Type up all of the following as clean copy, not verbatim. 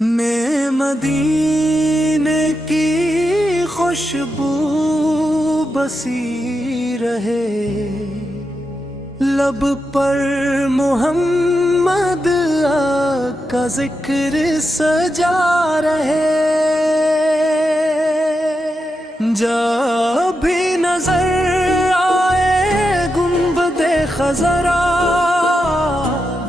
میں مدینے کی خوشبو بسی رہے، لب پر محمد کا ذکر سجا رہے، جب بھی نظر آئے گنبد خضرا،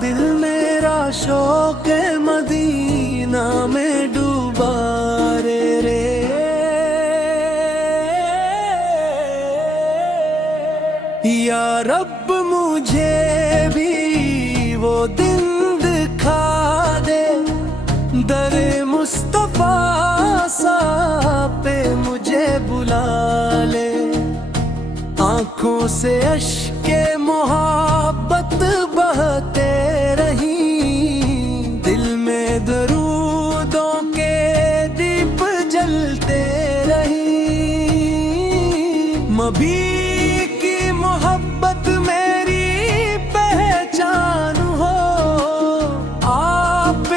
دل میرا شوق مدینہ میں ڈوبا رے۔ یا رب مجھے بھی وہ دن دکھا دے، در مصطفیٰ سا پہ مجھے بلا لے، آنکھوں سے اشک محبت بہتے رہیں، دل میں درودوں کے دیپ جلتے رہیں، مبی کی محبت میری پہچان ہو، آپ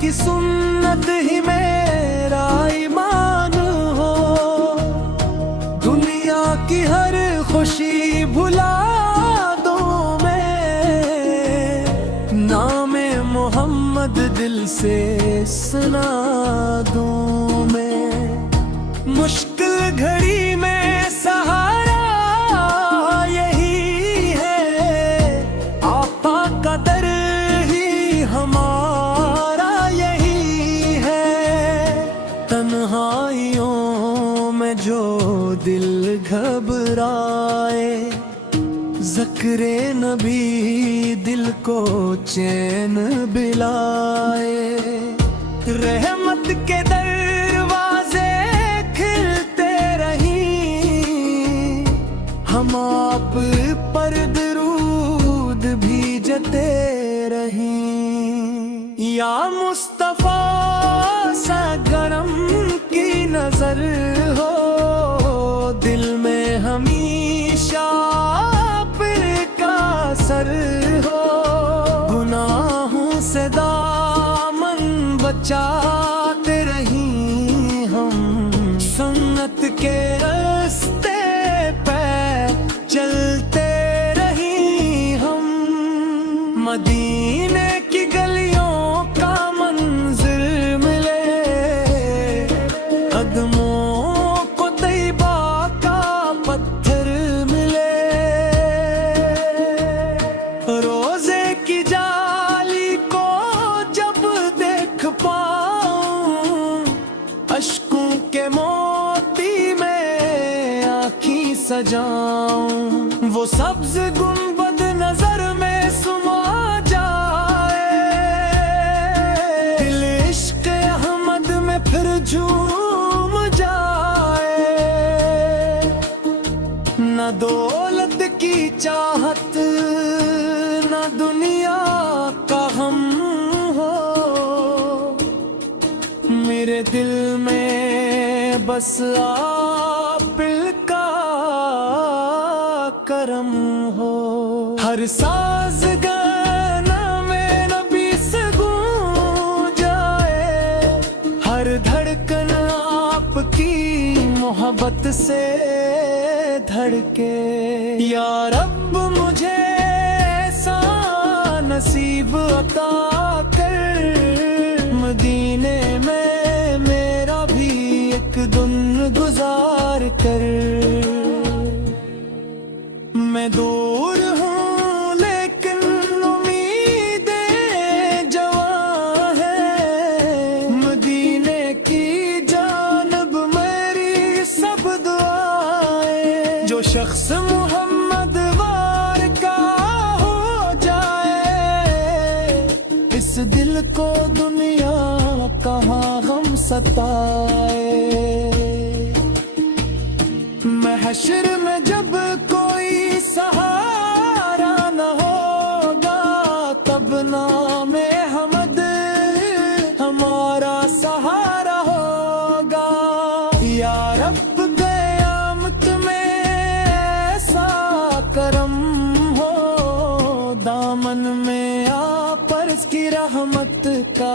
کی سنت ہی میرا ایمان ہو، دنیا کی ہر خوشی بھلا دوں میں، نام محمد دل سے سنا دوں میں، مشکل گھڑی میں سہارا یہی ہے، آقا کا در ہی ہمارا یہی ہے، تنہائیوں میں جو دل گھبرائے، ذکر نبی دل کو چین بلائے، رحمت کے دروازے کھلتے رہیں، ہم آپ پر درود بھیجتے رہیں، یا مصطفیٰ سا گرم کی نظر ہو، دل میں ہمیشہ سر ہو، گناہوں سے دامن بچاتے رہیں، ہم سنت کے راستے پہ چلتے رہیں، ہم مدینے کی گلیوں کا منظر ملے، قدموں کو طیبہ کا پتھر ملے، روزے کی جالی کو جب دیکھ پاؤں، اشکوں کے موتی میں آنکھیں سجاؤں، وہ سبز گنبد نظر میں سما جائے، دل عشق احمد میں پھر جھوم جائے، نہ دولت کی چاہت نہ دنیا کا غم ہو، میرے دل میں بس آپ کا کرم ہو، ہر ساز گانا میں نبی سے گونج جائے، ہر دھڑکن آپ کی محبت سے دھڑکے، یا رب مجھے ایسا نصیب عطا کر، مدینے میں میرا بھی ایک دن گزار کر، میں دور ہوں لیکن امیدیں جواں ہیں، مدینے کی جانب میری سب دعائیں، جو شخص محمد وار کا ہو جائے، اس دل کو دنیا کہاں غم ستائے، محشر میں جب کوئی سہارا نہ ہوگا، تب نام حمد ہمارا سہارا ہوگا، یا رب قیامت میں ایسا کرم ہو، دامن میں آ پر اس کی رحمت کا